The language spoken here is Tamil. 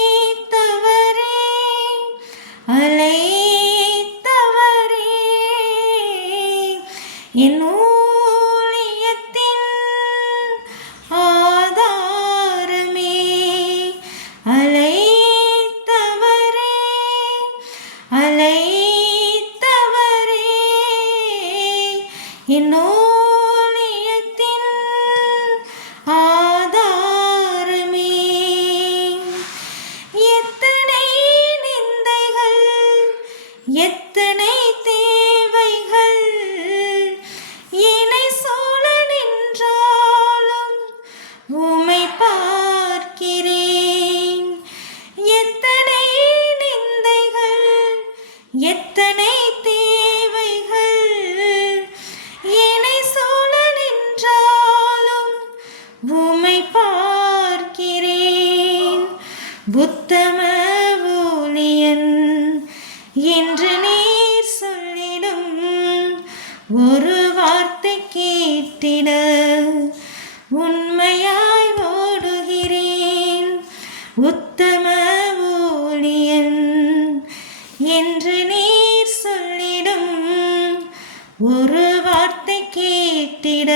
அழைத்தவரே அழைத்தவரே என் ஊழியத்தின் ஆதாரமே அழைத்தவரே அழைத்தவரே என் ஊழியத்தின் ஆதாரமே எத்தனை நிந்தைகள் எத்தனை தேவைகள் என்னை சூழ நின்றாலும் உம்மை பார்க்கிறேன் எத்தனை நிந்தைகள் எத்தனை தேவைகள் என்னை சூழ நின்றாலும் உம்மை பார்க்கிறேன் உத்தம ஊழியன் என்று நீர் சொல்லிடும் ஒரு வார்த்தை கேட்டிட உண்மையாய் ஓடுகிறேன் உத்தம ஊழியன் என்று நீர் சொல்லிடும் ஒரு வார்த்தை கேட்டிட